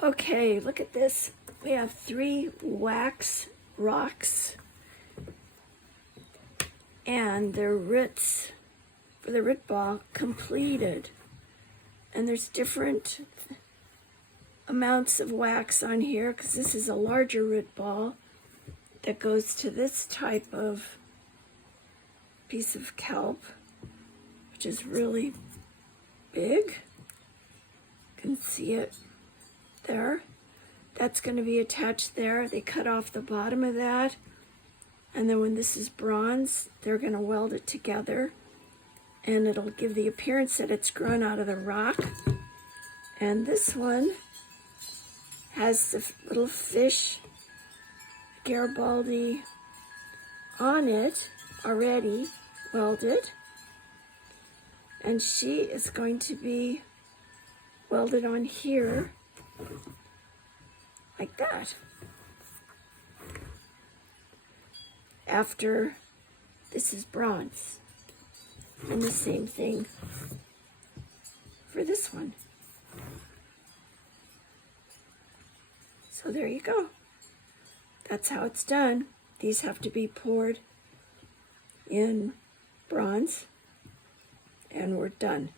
Okay, look at this. We have 3 wax rocks and their roots for the root ball completed. And there's different amounts of wax on here because this is a larger root ball that goes to this type of piece of kelp, which is really big. You can see it there. That's going to be attached there. They cut off the bottom of that, and then when this is bronze, they're going to weld it together, and it'll give the appearance that it's grown out of the rock. And this one has the little fish Garibaldi on it already welded, and she is going to be welded on here like that. After this is bronze, and the same thing for this one. So there you go. That's how it's done. These have to be poured in bronze, and we're done.